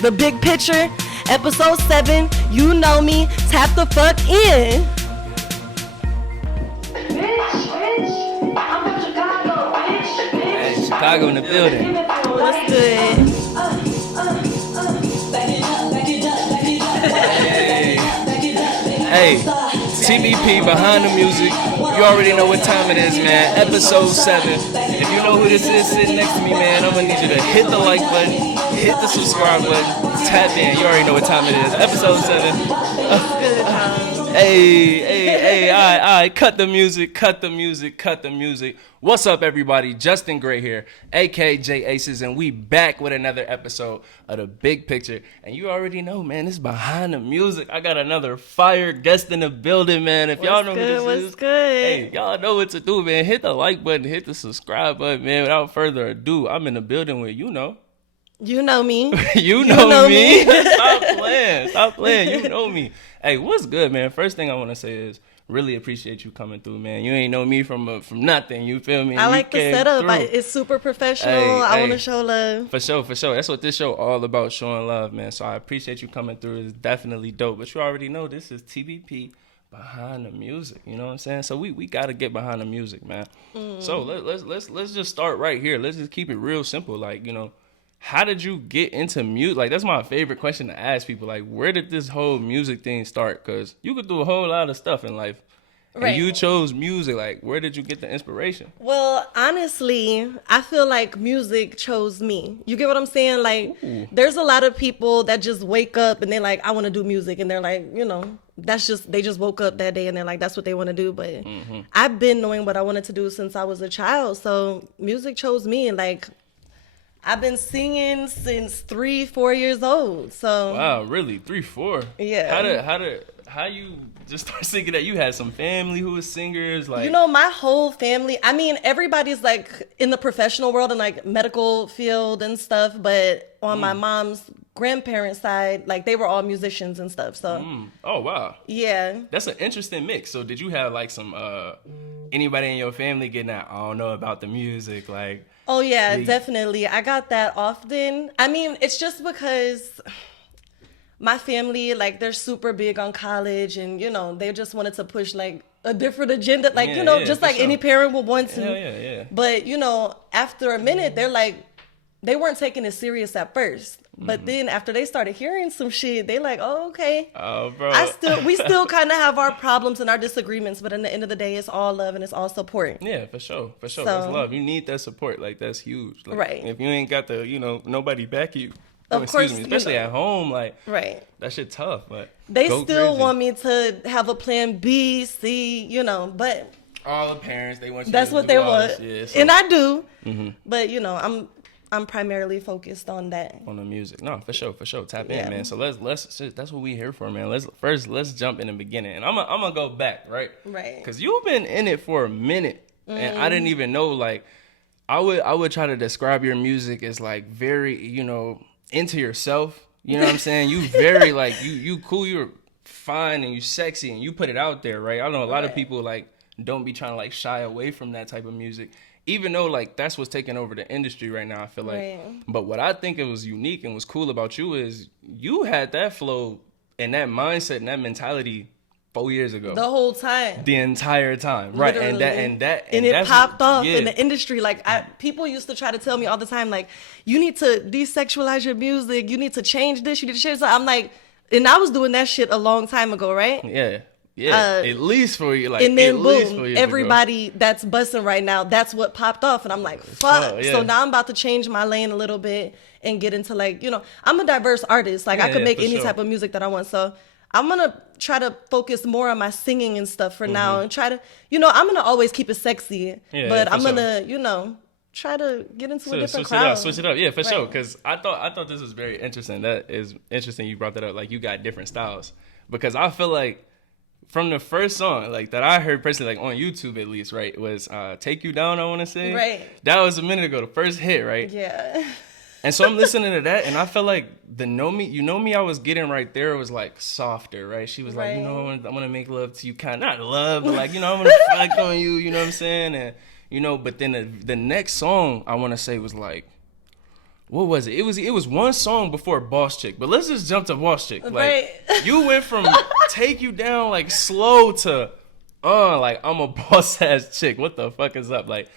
The Big Picture, episode 7, You Know Me, tap the fuck in. Bitch, I'm from Chicago, bitch. Hey, Chicago in the building. Let's do it. Hey, TBP behind the music. You already know what time it is, man. Episode 7. If you know who this is sitting next to me, man, I'm gonna need you to hit the like button, hit the subscribe button, tap in. You already know what time it is. Episode 7. Hey, all right, cut the music. What's up, everybody? Justin Gray here, aka JayAces, and we back with another episode of The Big Picture. And you already know, man, it's behind the music. I got another fire guest in the building, man. If y'all know who this is, what's good? hey, y'all know what to do, man. Hit the like button, hit the subscribe button, man. Without further ado, I'm in the building with You know me. You know me. Stop playing. You know me. Hey, what's good, man? First thing I want to say is really appreciate you coming through, man. You ain't know me from nothing. You feel me? I like the setup. It's super professional. I want to show love. For sure. That's what this show all about, showing love, man. So I appreciate you coming through. It's definitely dope. But you already know this is TBP behind the music. You know what I'm saying? So we got to get behind the music, man. So let's just start right here. Let's just keep it real simple. Like, you know, how did you get into music? Like, that's my favorite question to ask people. Like, where did this whole music thing start? Because you could do a whole lot of stuff in life. And right. You chose music. Like, where did you get the inspiration? Well, honestly, I feel like music chose me. You get what I'm saying? Like, There's a lot of people that just wake up and they're like, I want to do music. And they're like, you know, they just woke up that day and they're like, that's what they want to do. But I've been knowing what I wanted to do since I was a child. So music chose me. And like, I've been singing since 3-4 years old. So wow, really? 3-4? Yeah. How you just start singing that? You had some family who was singers, like, you know, my whole family. I mean, everybody's like in the professional world and like medical field and stuff. But on my mom's grandparents' side, like they were all musicians and stuff. So oh wow, yeah, that's an interesting mix. So did you have like some anybody in your family getting that? I don't know about the music, like. Oh, yeah, definitely. I got that often. I mean, it's just because my family, like, they're super big on college and, you know, they just wanted to push, like, a different agenda. Like, just like any parent would want to. Yeah. But, you know, after a minute, they're like, they weren't taking it serious at first. But then after they started hearing some shit, they like, oh, okay. Oh, bro. We still kind of have our problems and our disagreements, but in the end of the day, it's all love and it's all support. Yeah, for sure. So, that's love. You need that support. Like, that's huge. Like, right. If you ain't got the, you know, nobody back you. Of course, especially at home, like, right. That shit tough. But they still want me to have a plan B, C, you know, but all the parents, they want you. That's to what do they all want, this, so. And I do. But you know, I'm primarily focused on that. On the music. No, for sure. Tap in, man. So let's that's what we here for, man. Let's jump in the beginning. And I'm gonna go back, right? Right. Cuz you've been in it for a minute. And I didn't even know, like, I would try to describe your music as like very, you know, into yourself. You know what I'm saying? You very like you cool, you're fine and you sexy and you put it out there, right? I know a lot of people like don't be trying to like shy away from that type of music. Even though, like, that's what's taking over the industry right now, I feel like. Right. But what I think it was unique and was cool about you is you had that flow and that mindset and that mentality 4 years ago. The whole time. The entire time. Right. Literally. And it popped off in the industry. Like, people used to try to tell me all the time, like, you need to desexualize your music. You need to change this. You need to change that. I'm like, and I was doing that shit a long time ago, right? Yeah. Yeah, at least for you, like, and then at boom, least 4 years everybody ago. That's busting right now. That's what popped off, and I'm like, fuck. Yeah. So now I'm about to change my lane a little bit and get into, like, you know, I'm a diverse artist. Like, I could make any type of music that I want. So I'm gonna try to focus more on my singing and stuff for now, and try to, you know, I'm gonna always keep it sexy, but I'm gonna, you know, try to get into a different crowd. Switch it up, yeah, for sure. Because I thought this was very interesting. That is interesting. You brought that up. Like, you got different styles, because I feel like from the first song, like, that I heard personally, like, on YouTube at least, right, was Take You Down, I want to say. Right. That was a minute ago, the first hit, right? Yeah. And so I'm listening to that, and I felt like the You Know Me I was getting right there was, like, softer, right? She was like, you know, I'm going to make love to you, kind of, not love, but, like, you know, I'm going to fuck on you, you know what I'm saying? And, you know, but then the next song, I want to say, was, like, what was it? It was one song before Boss Chick, but let's just jump to Boss Chick. Like Right. you went from Take You Down like slow to like I'm a boss ass chick. What the fuck is up? Like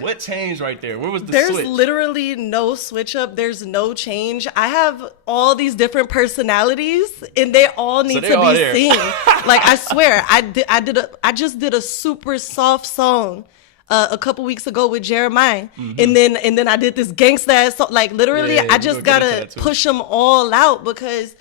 what changed right there? Where was the there's switch? literally no switch up. There's no change. I have all these different personalities, and they all need they to all be there. seen. Like I swear, I just did a super soft song a couple weeks ago with Jeremih, and then I did this gangsta ass song. Like literally, Mm-hmm. Yeah, I we just gonna get into gotta that too. push them all out because.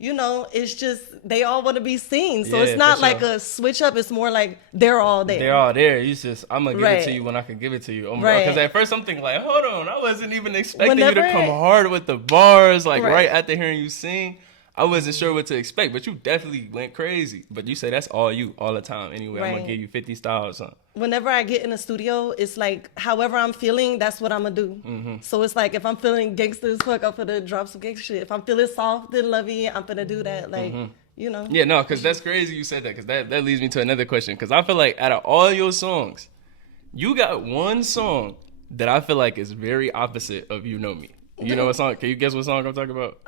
It's just they all want to be seen. So Yeah, it's not for like sure. a switch up. It's more like they're all there. They're all there. You just I'm gonna give it to Right. you when I can give it to you. Right. Because at first I'm thinking like, hold on, I wasn't even expecting you Whenever- to come hard with the bars. Like Right. right after hearing you sing, I wasn't sure what to expect. But you definitely went crazy. But you say that's all you all the time. Anyway, I'm Right. gonna give you 50 styles or something. Whenever I get in the studio, it's like however I'm feeling, that's what I'm gonna do. Mm-hmm. So it's like if I'm feeling gangster as fuck, I'm gonna drop some gangster shit. If I'm feeling soft and lovey, I'm gonna do that. Like Yeah, no, because that's crazy you said that. Because that leads me to another question. Because I feel like out of all your songs, you got one song that I feel like is very opposite of You Know Me. You know what song? Can you guess what song I'm talking about?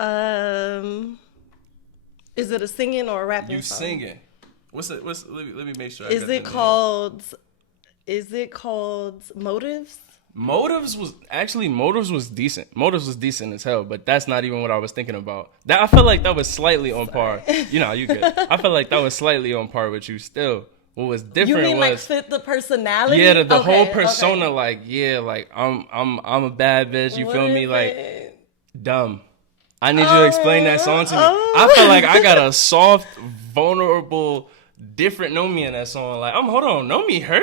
Is it a singing or a rapping You song? singing. Let me make sure. I Is got the it name. called? Is it called Motives? Motives was decent. Motives was decent as hell, but that's not even what I was thinking about. That I felt like that was slightly on par. You good. I felt like that was slightly on par with you still. What was different You mean was like fit the personality? yeah, the whole Okay, persona, okay. like like I'm a bad bitch. You What feel me? is Like it? dumb. I need you to explain that song to me. I feel like I got a soft, vulnerable, different Nomi in that song. Like hold on, Nomi hurt?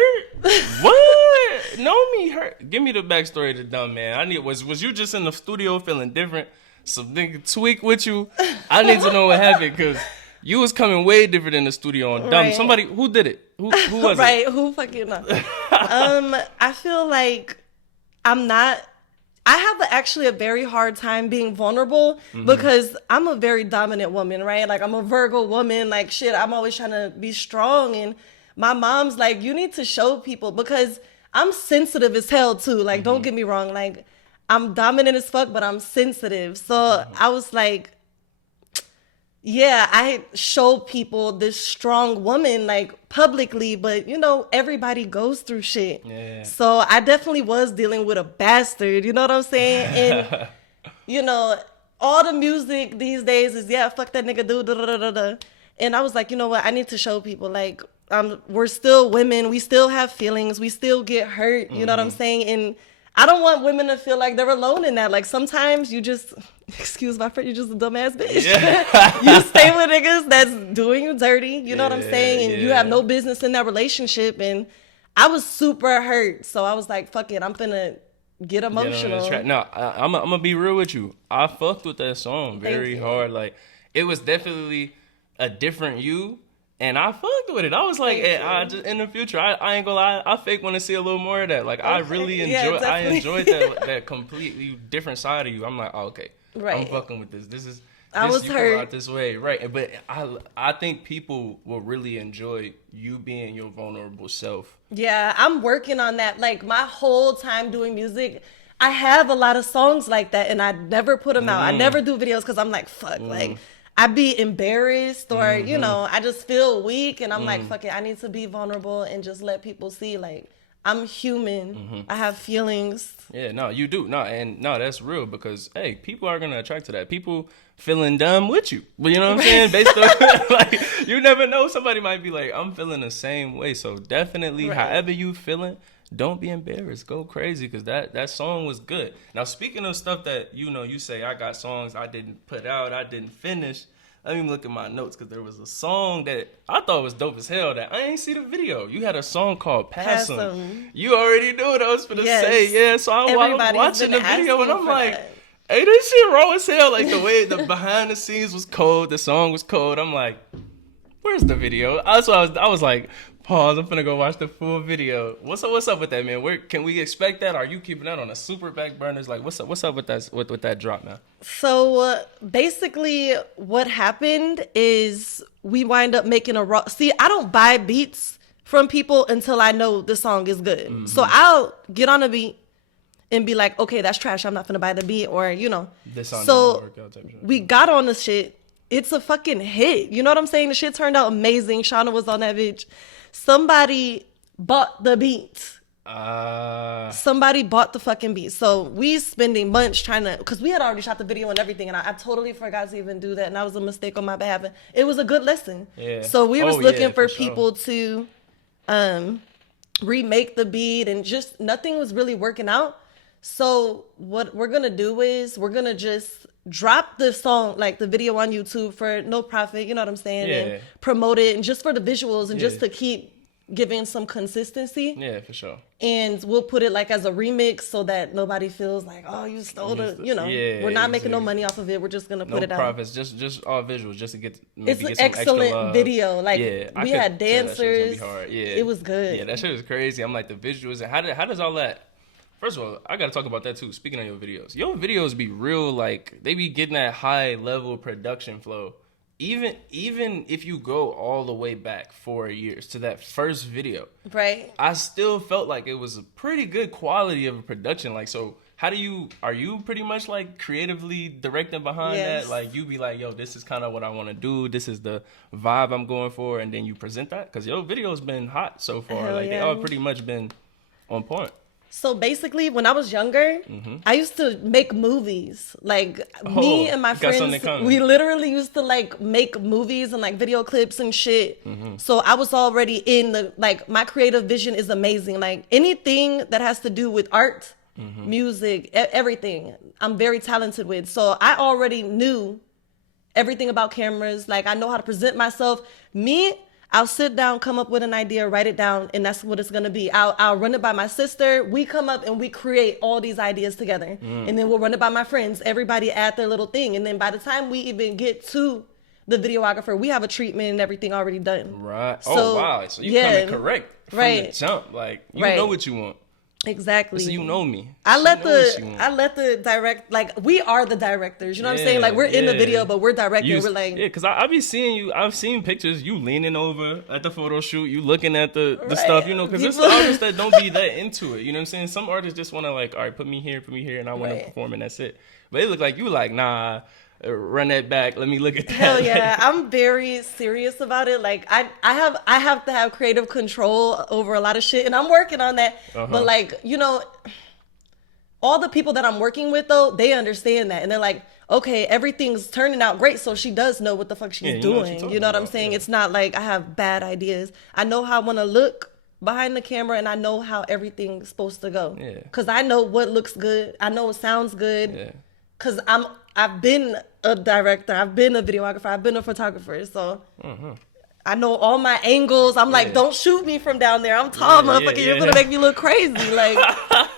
What? Nomi hurt? Give me the backstory to dumb man. I need was you just in the studio feeling different? Some nigga tweak with you? I need to know what happened because you was coming way different in the studio on dumb. Right. Somebody who did it? Who was it? Right? Who fucking know? I feel like I have actually a very hard time being vulnerable because I'm a very dominant woman, right? Like I'm a Virgo woman, like shit, I'm always trying to be strong. And my mom's like, you need to show people because I'm sensitive as hell too. Like, don't get me wrong. Like I'm dominant as fuck, but I'm sensitive. So I was like, yeah, I show people this strong woman like publicly, but everybody goes through shit. Yeah. So I definitely was dealing with a bastard, you know what I'm saying? And all the music these days is fuck that nigga dude, da da da da da. And I was like, you know what? I need to show people like we're still women, we still have feelings, we still get hurt, you know what I'm saying? And I don't want women to feel like they're alone in that. Like sometimes you just, excuse my friend, you're just a dumbass bitch. Yeah. You stay with niggas that's doing you dirty, you know what I'm Yeah, saying? And you have no business in that relationship. And I was super hurt. So I was like, fuck it, I'm finna get emotional. No, I'm gonna be real with you. I fucked with that song very you. hard. Like it was definitely a different you. And I fucked with it. I was like, Thank I you. just in the future, I ain't gonna lie, I fake want to see a little more of that. Like I really Yeah, enjoyed definitely. that completely different side of you. I'm like, oh, okay, I'm Right. fucking with this. This is I was you come hurt. out this way, right? But I think people will really enjoy you being your vulnerable self. Yeah, I'm working on that. Like my whole time doing music, I have a lot of songs like that and I never put them out. I never do videos because I'm like, fuck, like I'd be embarrassed or, I just feel weak and I'm like, fuck it, I need to be vulnerable and just let people see like I'm human. I have feelings. Yeah, no, you do. No, that's real because, hey, people are going to attract to that. People feeling dumb with you. But you know what I'm saying? Based on, like, you never know. Somebody might be like, I'm feeling the same way. So definitely, Right. however you feeling, don't be embarrassed. Go crazy because that song was good. Now, speaking of stuff that, you say, I got songs I didn't put out, I didn't finish. Let me look at my notes because there was a song that I thought was dope as hell that I ain't see the video. You had a song called Pass 'Em. Pass 'Em. You already knew what I was going to Yes. say. Yeah, so I was Everybody's watching the been video and asking I'm for like, that. hey, this shit raw as hell. Like the way the behind the scenes was cold, the song was cold. I'm like, where's the video? I was like, pause. I'm finna go watch the full video. What's up with that, man? Where can we expect that? Are you keeping that on a super back burners? Like, what's up with that with that drop, man? So basically what happened is we wind up making a raw. See, I don't buy beats from people until I know the song is good. So I'll get on a beat and be like, okay, that's trash. I'm not gonna buy the beat, or you know. This song So didn't work out type shit. we got on the shit. It's a fucking hit. You know what I'm saying? The shit turned out amazing. Shauna was on that bitch. Somebody bought the beat. Somebody bought the fucking beat. So we spending months trying to, because we had already shot the video and everything, and I totally forgot to even do that, and that was a mistake on my behalf. It was a good lesson. Yeah. So we was looking for sure. people to remake the beat, and just nothing was really working out. So what we're gonna do is we're gonna just drop the song, like the video, on YouTube for no profit, you know what I'm saying? Yeah. And promote it, and just for the visuals, and just to keep giving some consistency. Yeah, for sure. And we'll put it like as a remix so that nobody feels like, oh, you stole the, you know. Yeah, we're not making no money off of it. We're just gonna put it out. No profits, just all visuals, just to get It's an get some excellent extra love. video. Like I we could had tell that shit was gonna dancers. be hard. Yeah, It was good. Yeah, that shit was crazy. I'm like, the visuals, and how does all that? First of all, I gotta talk about that too. Speaking of your videos be real, like they be getting that high level production flow. Even if you go all the way back 4 years to that first video, Right. I still felt like it was a pretty good quality of a production. Like, so are you pretty much like creatively directing behind Yes. that? Like, you be like, yo, this is kind of what I want to do. This is the vibe I'm going for. And then you present that? Because your video's been hot so far. Hell Like, they yeah. all pretty much been on point. So basically, when I was younger, I used to make movies. Like me and my you got something friends, coming. we literally used to like make movies and like video clips and shit. So I was already in the, like, my creative vision is amazing. Like anything that has to do with art, music, everything, I'm very talented with. So I already knew everything about cameras. Like I know how to present myself. I'll sit down, come up with an idea, write it down, and that's what it's gonna be. I'll run it by my sister. We come up and we create all these ideas together, and then we'll run it by my friends. Everybody add their little thing, and then by the time we even get to the videographer, we have a treatment and everything already done. Right. So, wow. So you coming correct from the jump. Like, you know what you want. Exactly. So you know me. I So let you know what you want. I let the direct, like, we are the directors. You know what I'm Yeah, saying? Like, we're in the yeah. video, but we're directing. We're like, yeah, because I be seeing you. I've seen pictures you leaning over at the photo shoot. You looking at the stuff, you know, because there's People- artists that don't be that into it. You know what I'm saying? Some artists just want to, like, all right, put me here, and I want to perform, and that's it. But it look like you like, nah, run that back. Let me look at that. hell yeah. I'm very serious about it. Like, I have to have creative control over a lot of shit, and I'm working on that. But like, you know, all the people that I'm working with, though, they understand that, and they're like, okay, everything's turning out great, so she does know what the fuck she's you know what doing. you're You know what I'm talking saying? about, yeah. It's not like I have bad ideas. I know how I want to look behind the camera, and I know how everything's supposed to go. Yeah. Cause I know what looks good. I know what sounds good. Yeah. Cause I've been a director. I've been a videographer. I've been a photographer. So I know all my angles. I'm like, don't shoot me from down there. I'm tall, motherfucker. You're gonna make me look crazy. Like, I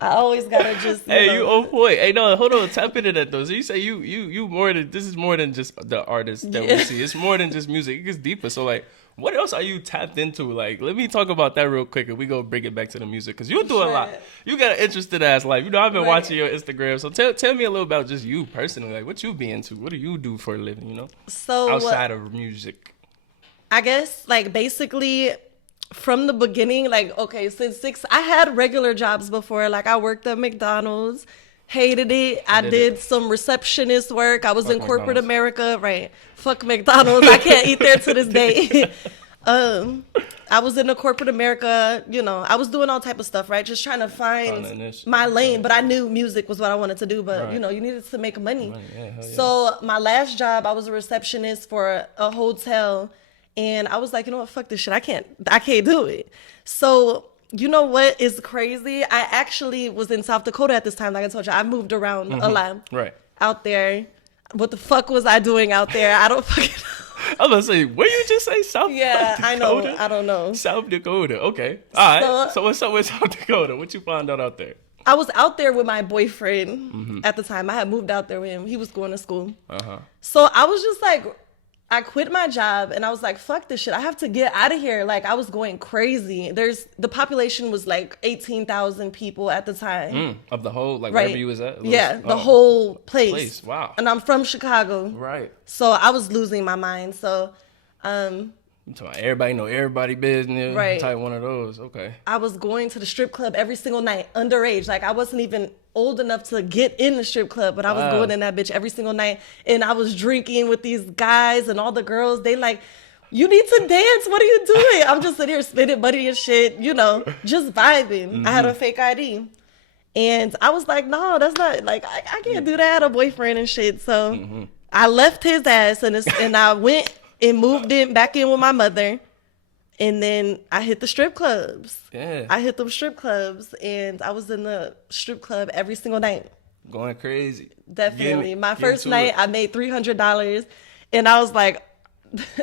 always gotta just. Hey, know. you on point. Hey, no, hold on. Tap into that though. So you say you more than, this is more than just the artist that we see. It's more than just music. It gets deeper. So like, what else are you tapped into? Like, let me talk about that real quick, and we go bring it back to the music, because you do a lot. You got an interesting ass life. You know, I've been watching your Instagram. So tell me a little about just you personally. Like, what you be into? What do you do for a living? You know, So outside of music. I guess, like, basically from the beginning, like, okay, since I had regular jobs before. Like, I worked at McDonald's, hated it. I did some receptionist work. I was in corporate McDonald's. America, right? Fuck McDonald's. I can't eat there to this day. I was in the corporate America, you know, I was doing all type of stuff, right? Just trying to find my lane, but I knew music was what I wanted to do, but you know, you needed to make money. So my last job, I was a receptionist for a hotel, and I was like, you know what, fuck this shit. I can't do it. So you know what is crazy? I actually was in South Dakota at this time. Like I told you, I moved around a lot. Right. Out there. What the fuck was I doing out there? I don't fucking know. I was gonna say, where you just say South Yeah, Dakota? I know. I don't know. South Dakota. Okay. All right. So what's up with South Dakota? What you found out there? I was out there with my boyfriend at the time. I had moved out there with him. He was going to school. So I was just like, I quit my job and I was like, fuck this shit. I have to get out of here. Like, I was going crazy. The population was like 18,000 people at the time. Of the whole, like, wherever you was at? The whole place. Wow. And I'm from Chicago. Right. So I was losing my mind. So You talking about everybody know everybody business, Right. type one of those. Okay. I was going to the strip club every single night, underage. Like, I wasn't even old enough to get in the strip club, but I was going in that bitch every single night. And I was drinking with these guys and all the girls. They like, you need to dance. What are you doing? I'm just sitting here spending money and shit, you know, just vibing. I had a fake ID. And I was like, no, that's not, like, I can't do that. I had a boyfriend and shit. So I left his ass and I went and moved back in with my mother. And then I hit the strip clubs. Yeah. I hit them strip clubs, and I was in the strip club every single night. Going crazy. Definitely. My first night, I made $300, and I was like,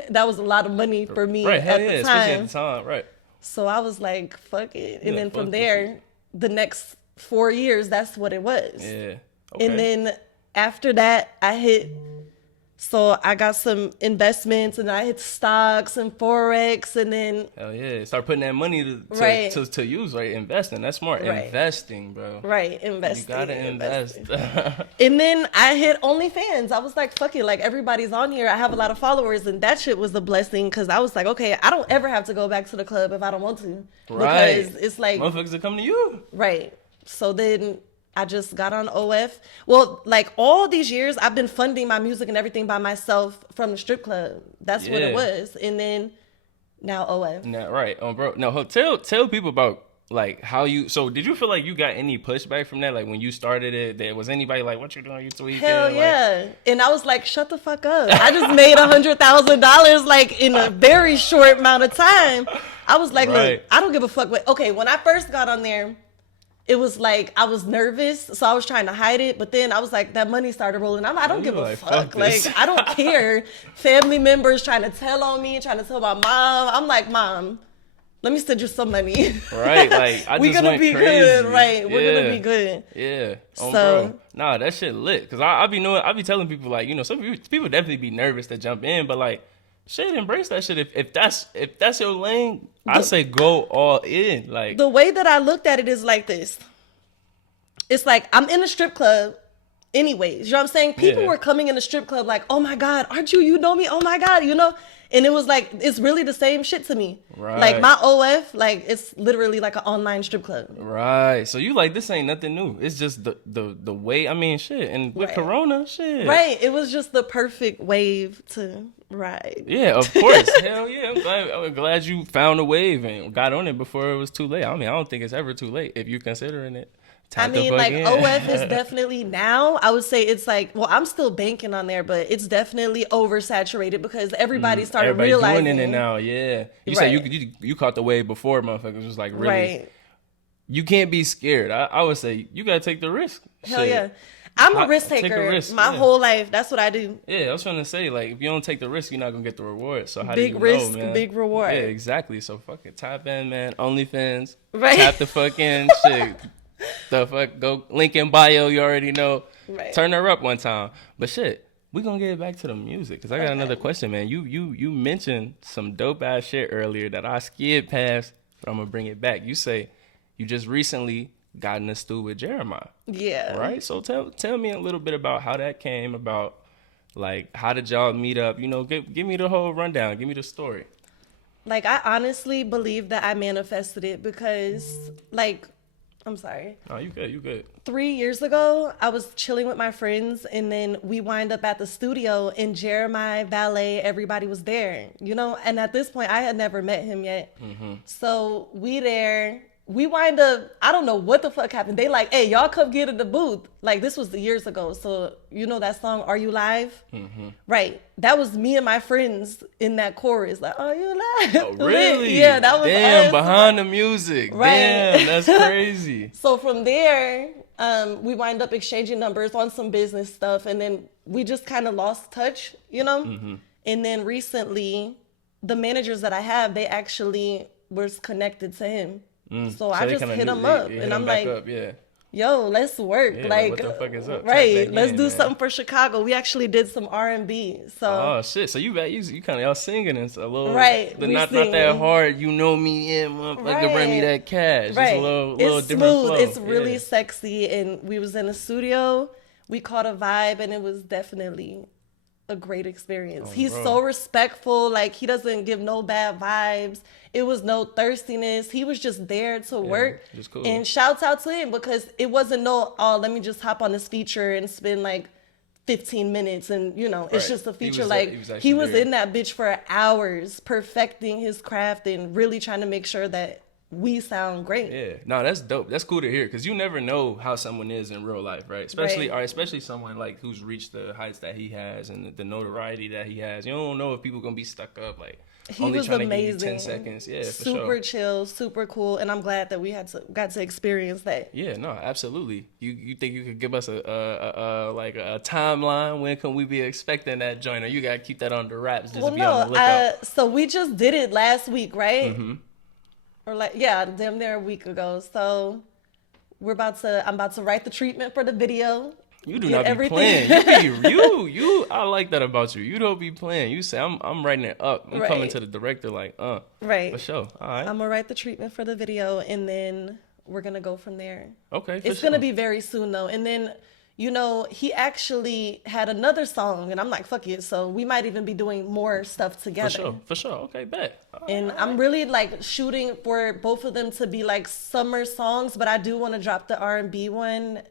that was a lot of money for me Right, hell at yeah, the especially time. at the time, right. So I was like, fuck it. And Yeah, then fuck from this there, shit. the next 4 years, that's what it was. Yeah. Okay. And then after that, so I got some investments, and I hit stocks and Forex, and then Hell yeah. Start putting that money to Right. to use, right? Investing. That's smart. Right. Investing, bro. investing. You gotta invest. And then I hit OnlyFans. I was like, fuck it. Like, everybody's on here. I have a lot of followers, and that shit was a blessing, because I was like, okay, I don't ever have to go back to the club if I don't want to. Right. Because it's like, Motherfuckers are coming to you. right. So then I just got on OF. Well, like, all these years, I've been funding my music and everything by myself from the strip club. That's what it Yeah. was. And then now OF. Nah, right. Bro. No, tell people about, like, how you, so did you feel like you got any pushback from that? Like, when you started it, there was anybody like, what you doing? You tweaking? Hell Like, yeah. And I was like, shut the fuck up. I just made $100,000 like in a very short amount of time. I was like, Right. look, I don't give a fuck. Okay, when I first got on there, it was like, I was nervous, so I was trying to hide it. But then I was like, that money started rolling. I don't give a like, fuck. fuck this. Like, I don't care. Family members trying to tell on me, trying to tell my mom. I'm like, Mom, let me send you some money. Right, like, I We're just gonna went be crazy. good, right? We're Yeah. gonna be good. Yeah. So- Bro. Nah, that shit lit. Cause I be telling people, like, you know, some people definitely be nervous to jump in, but like, shit, embrace that shit. If that's your lane, I say go all in. Like, The way that I looked at it is like this. It's like, I'm in a strip club anyways. You know what I'm saying? People Yeah. were coming in the strip club like, oh my God, aren't you? You know me? Oh my God, you know? And it was like, it's really the same shit to me. Right. Like, my OF, like, it's literally like an online strip club. right. So you like, this ain't nothing new. It's just the way, I mean, shit. And with Right. Corona, shit. Right. It was just the perfect wave to ride. Yeah, of course. Hell yeah. I'm glad you found a wave and got on it before it was too late. I mean, I don't think it's ever too late if you're considering it. I Tap the mean, fuck like, in. OF is definitely now, I would say it's like, well, I'm still banking on there, but it's definitely oversaturated because everybody started Everybody realizing. doing it now, yeah. You Right. said you caught the wave before, motherfuckers was like, really? Right. You can't be scared. I would say you gotta take the risk. Hell Shit. yeah. I'm a risk Take a taker. risk, My yeah. whole life, that's what I do. Yeah, I was trying to say, like, if you don't take the risk, you're not gonna get the reward. So how Big do you risk, know, man? big reward. Yeah, exactly. So fucking tap in, man. OnlyFans. Right. Tap the fucking shit. The fuck, go link in bio. You already know. Right. Turn her up one time. But shit, we gonna get back to the music because I got Okay. another question, man. You mentioned some dope ass shit earlier that I skid past, but I'm gonna bring it back. You say you just recently got in the stew with Jeremih. Yeah. Right. So tell me a little bit about how that came about. Like, how did y'all meet up? You know, give me the whole rundown. Give me the story. Like, I honestly believe that I manifested it because, like, I'm sorry. Oh, you good. You good. 3 years ago, I was chilling with my friends, and then we wind up at the studio, and Jeremih, Valet, everybody was there, you know? And at this point, I had never met him yet. So we wind up, I don't know what the fuck happened. They like, hey, y'all come get in the booth. Like, this was the years ago. So, you know that song, Are You Live? Right. That was me and my friends in that chorus. Like, Are You Live? Oh, really? Yeah, that was Damn, us. behind the music. Right. Damn, that's crazy. So from there, we wind up exchanging numbers on some business stuff, and then we just kind of lost touch, you know? And then recently, the managers that I have, they actually was connected to him. So I they just kinda hit knew- him they up, hit and him I'm back like, up, yeah. yo, let's work. Yeah, like, what the fuck is up? Tap right, back let's in, do man. something for Chicago. We actually did some R&B. So Oh shit! So you kind of y'all singing and a little Right, but we not that singing. hard. You know me, yeah, motherfucker, bring me Right. that cash. Just right, a little it's different smooth. flow. It's really Yeah. sexy, and we was in a studio. We caught a vibe, and it was definitely a great experience. Oh, He's bro. so respectful. Like, he doesn't give no bad vibes. It was no thirstiness. He was just there to work. just cool. And shouts out to him, because it wasn't no, oh, let me just hop on this feature and spend like 15 minutes and, you know, it's Right. just a He feature. was, Like, he was actually he was there. in that bitch for hours, perfecting his craft and really trying to make sure that we sound great. Yeah, no, that's dope. That's cool to hear, because you never know how someone is in real life, right? Especially, Right. especially someone like who's reached the heights that he has and the notoriety that he has. You don't know if people gonna be stuck up like He only was trying amazing. to give you 10 seconds. Yeah, for super sure. chill, super cool, and I'm glad that we got to experience that. Yeah, no, absolutely. You think you could give us a like a timeline? When can we be expecting that joint? Or you gotta keep that under wraps just Well, to be on the lookout? so we just did it last week, right? Mm-hmm. Or like, yeah, damn near a week ago. So I'm about to write the treatment for the video. You do get not be everything- playing. You. I like that about you. You don't be playing. You say I'm writing it up. I'm coming Right. to the director like, Right. for sure. All right. I'm gonna write the treatment for the video, and then we're gonna go from there. Okay. For It's sure. gonna be very soon though, and then. You know, he actually had another song, and I'm like, fuck it. So we might even be doing more stuff together. For sure. For sure. Okay, bet. All right, And all I'm right. really like shooting for both of them to be like summer songs, but I do want to drop the R&B one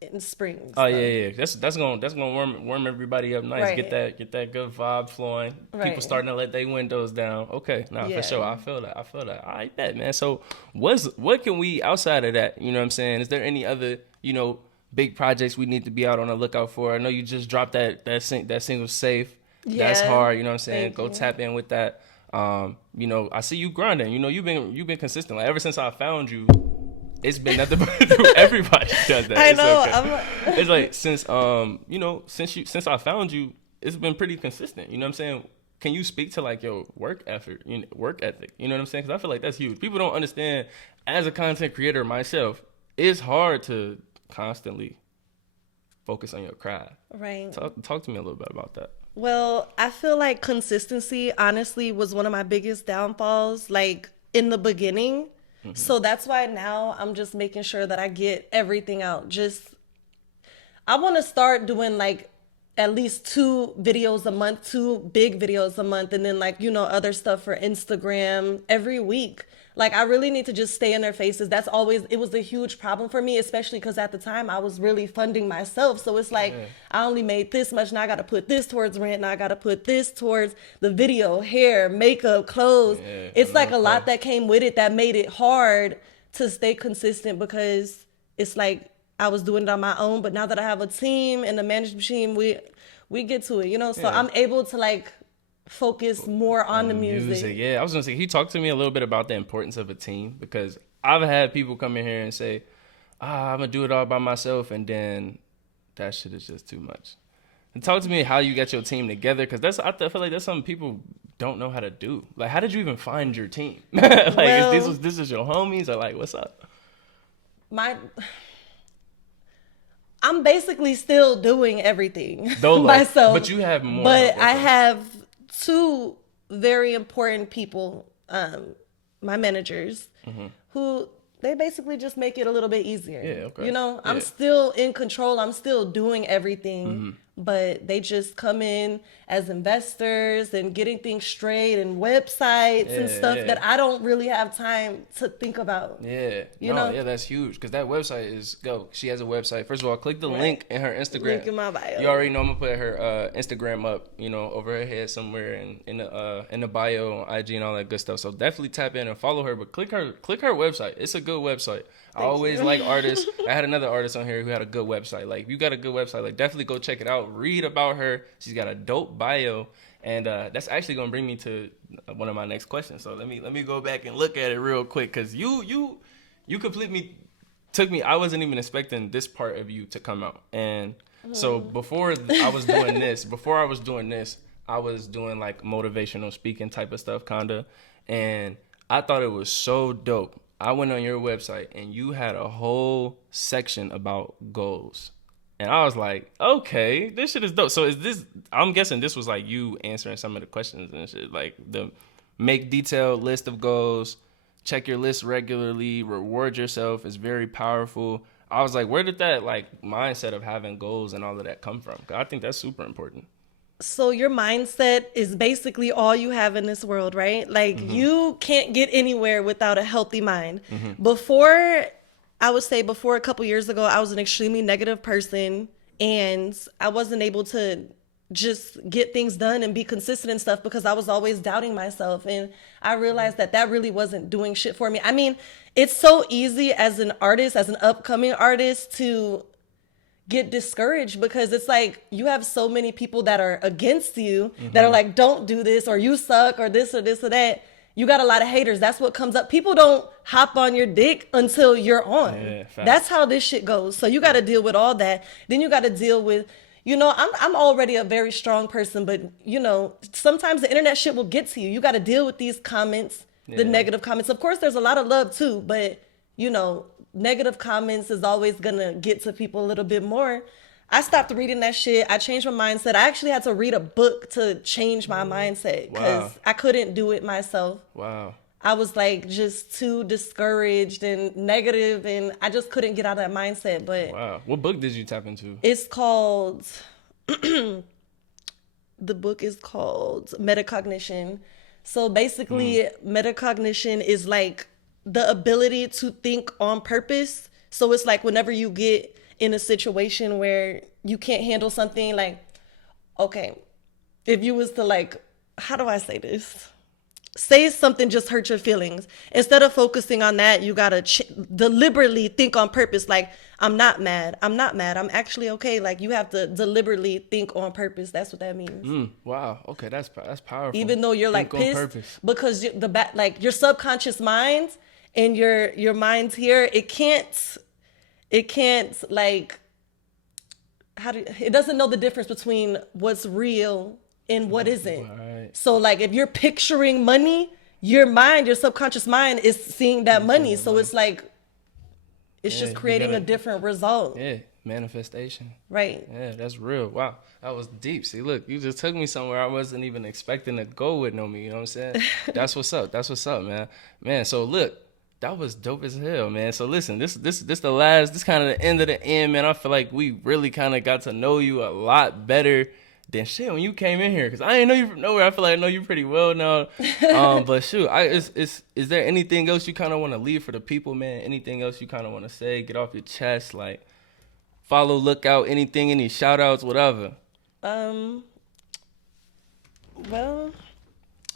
in spring. Oh so. yeah. That's gonna warm everybody up nice. Right. Get that good vibe flowing. People Right. starting to let their windows down. Okay, nah, Yeah. for sure. I feel that. All right, bet, man. So what can we outside of that? You know what I'm saying? Is there any other big projects we need to be out on the lookout for? I know you just dropped that single Safe. That's Yeah. hard. You know what I'm saying? Thank Go you. tap in with that. I see you grinding. You've been consistent. Like ever since I found you. It's been nothing but everybody does that. I It's know. okay. It's like since I found you, it's been pretty consistent. You know what I'm saying? Can you speak to like your work ethic? You know what I'm saying? Because I feel like that's huge. People don't understand. As a content creator myself, it's hard to constantly focus on your craft. Right. Talk to me a little bit about that. Well, I feel like consistency, honestly, was one of my biggest downfalls, like in the beginning. So that's why now I'm just making sure that I get everything out. I want to start doing like at least 2 videos a month, 2 big videos a month, and then like, other stuff for Instagram every week. Like, I really need to just stay in their faces. It was a huge problem for me, especially because at the time I was really funding myself. So it's like, I only made this much. Now I got to put this towards rent. Now I got to put this towards the video, hair, makeup, clothes. Yeah, It's like a lot course. that came with it that made it hard to stay consistent, because it's like I was doing it on my own. But now that I have a team and a management team, we get to it, So Yeah. I'm able to like focus more on the music. Yeah, I was gonna say, he talked to me a little bit about the importance of a team, because I've had people come in here and say, I'm gonna do it all by myself, and then that shit is just too much. And talk to me how you got your team together, because I feel like that's something people don't know how to do. Like, how did you even find your team? Like, Well- this is your homies, or like, what's up? I'm basically still doing everything Though, like, myself. but you have more But help, I okay. have 2 very important people, my managers, who they basically just make it a little bit easier. Yeah, okay. I'm Yeah. still in control. I'm still doing everything. But they just come in as investors and getting things straight and websites and Yeah, stuff yeah. that I don't really have time to think about. Yeah, You know? yeah, that's huge, because that website is She has a website. First of all, click the link in her Instagram. Link in my bio. You already know I'm gonna put her Instagram up, over her head somewhere in the bio on IG and all that good stuff. So definitely tap in and follow her. But click her website. It's a good website. I always like artists. I had another artist on here who had a good website. Like, if you got a good website, like, definitely go check it out. Read about her. She's got a dope bio. And that's actually gonna bring me to one of my next questions. So let me go back and look at it real quick, because you completely took me. I wasn't even expecting this part of you to come out. And so before I was doing this, I was doing like motivational speaking type of stuff, kinda. And I thought it was so dope. I went on your website and you had a whole section about goals. And I was like, okay, this shit is dope. So I'm guessing this was like you answering some of the questions and shit. Like, the make detailed list of goals, check your list regularly, reward yourself is very powerful. I was like, where did that like mindset of having goals and all of that come from? 'Cause I think that's super important. So your mindset is basically all you have in this world, right? Like you can't get anywhere without a healthy mind. Before, I would say before a couple years ago, I was an extremely negative person and I wasn't able to just get things done and be consistent and stuff because I was always doubting myself. And I realized that that really wasn't doing shit for me. I mean, it's so easy as an artist, as an upcoming artist, to get discouraged because it's like you have so many people that are against you that are like, don't do this, or you suck, or this or that. You got a lot of haters. That's what comes up. People don't hop on your dick until you're on. Yeah, that's how this shit goes. So you got to deal with all that. Then you got to deal with, you know, I'm already a very strong person, but you know, sometimes the internet shit will get to you. You got to deal with these comments, the negative comments. Of course, there's a lot of love too, but you know, negative comments is always gonna get to people a little bit more. I stopped reading that shit. I changed my mindset. I actually had to read a book to change my mindset because I couldn't do it myself. Wow. I was like just too discouraged and negative, and I just couldn't get out of that mindset. But Wow. What book did you tap into? it's called, the book is called Metacognition. So basically, metacognition is like the ability to think on purpose. So it's like whenever you get in a situation where you can't handle something, like, okay, if you was to like, how do I say this? Say something just hurt your feelings. Instead of focusing on that, you gotta deliberately think on purpose. Like, I'm not mad. I'm actually okay. Like, you have to deliberately think on purpose. That's what that means. Wow. Okay, that's powerful. Even though you're like Think on pissed, purpose. because like your subconscious mind and your mind's here, it can't like, it doesn't know the difference between what's real and what isn't. Right. So like if you're picturing money, your subconscious mind is seeing that money. So it's like, it's just creating a different result. Yeah, manifestation. Right. Yeah, that's real. Wow, that was deep. See, look, you just took me somewhere I wasn't even expecting to go with YouNomii. You know what I'm saying? That's what's up. That's what's up, man. Man, so look, that was dope as hell, man. So listen, this the last, this kind of the end of the end, man. I feel like we really kind of got to know you a lot better than shit when you came in here, because I didn't know you from nowhere. I feel like I know you pretty well now. But shoot, is there anything else you kind of want to leave for the people, man? Anything else you kind of want to say, get off your chest, like follow, look out, anything, any shout outs, whatever? Well,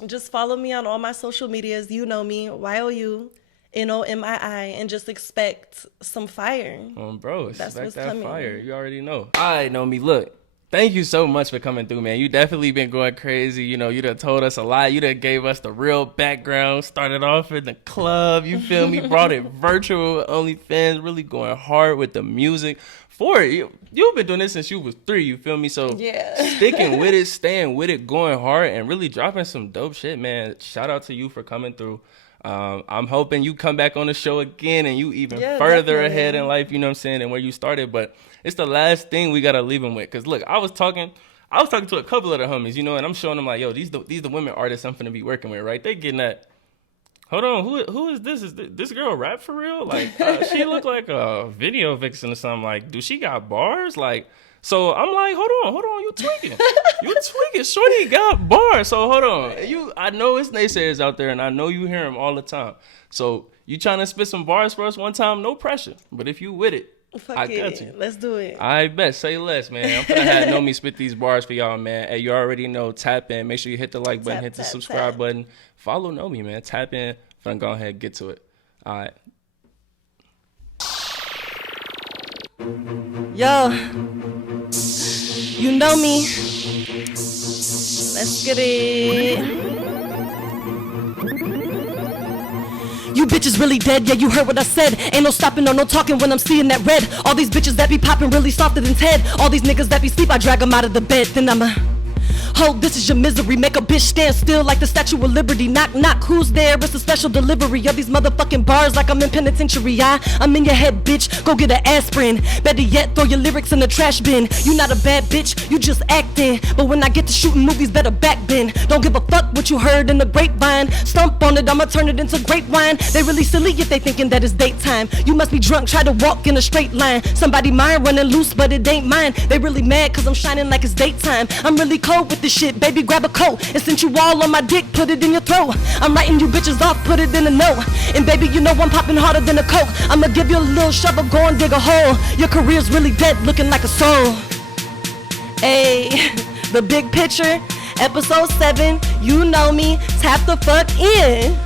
just follow me on all my social medias. YouNomii, YOUNOMII, and just expect some fire. Bro, That's expect what's that coming. fire. You already know. All right, YouNomii, look. Thank you so much for coming through, man. You definitely been going crazy. You know, you done told us a lot. You done gave us the real background. Started off in the club, you feel me? Brought it virtual, OnlyFans, really going hard with the music. You've been doing this since you was 3, you feel me? So Yeah. sticking with it, staying with it, going hard, and really dropping some dope shit, man. Shout out to you for coming through. I'm hoping you come back on the show again and you even further definitely. ahead in life, you know what I'm saying, than where you started. But it's the last thing we gotta leave them with. Cause look, I was talking to a couple of the homies, you know, and I'm showing them like, yo, these the women artists I'm finna be working with, right? They getting that. Hold on, who is this? Is this girl rap for real? Like, she look like a video vixen or something. Like, do she got bars? Like, so I'm like, hold on, you tweaking. Shorty got bars. So hold on, I know it's naysayers out there, and I know you hear them all the time. So you trying to spit some bars for us one time? No pressure. But if you with it, I got you. Let's do it. I bet. Say less, man. I'm gonna have YouNomii spit these bars for y'all, man. Hey, you already know. Tap in. Make sure you hit the like button, hit the subscribe button. Follow YouNomii, man. Tap in. I'm gonna go ahead and get to it. All right. Yo, you know me. Let's get it. You bitches really dead, yeah, you heard what I said. Ain't no stopping or no talking when I'm seeing that red. All these bitches that be popping really softer than Ted. All these niggas that be sleep, I drag them out of the bed. Then I'ma Ho, this is your misery. Make a bitch stand still like the Statue of Liberty. Knock, knock, who's there? It's a special delivery of these motherfucking bars like I'm in penitentiary. I'm in your head, bitch. Go get an aspirin. Better yet, throw your lyrics in the trash bin. You not a bad bitch, you just acting. But when I get to shooting movies, better back then. Don't give a fuck what you heard in the grapevine. Stomp on it, I'ma turn it into grape wine. They really silly if they thinking that it's daytime. You must be drunk, try to walk in a straight line. Somebody mind running loose, but it ain't mine. They really mad cause I'm shining like it's daytime. I'm really cold with this shit, baby, grab a coat. And since you all on my dick, put it in your throat. I'm writing you bitches off, put it in a note. And baby, you know I'm popping harder than a coke. I'ma give you a little shovel, go and dig a hole. Your career's really dead, looking like a soul. Hey, the big picture, episode 7, you know me, tap the fuck in.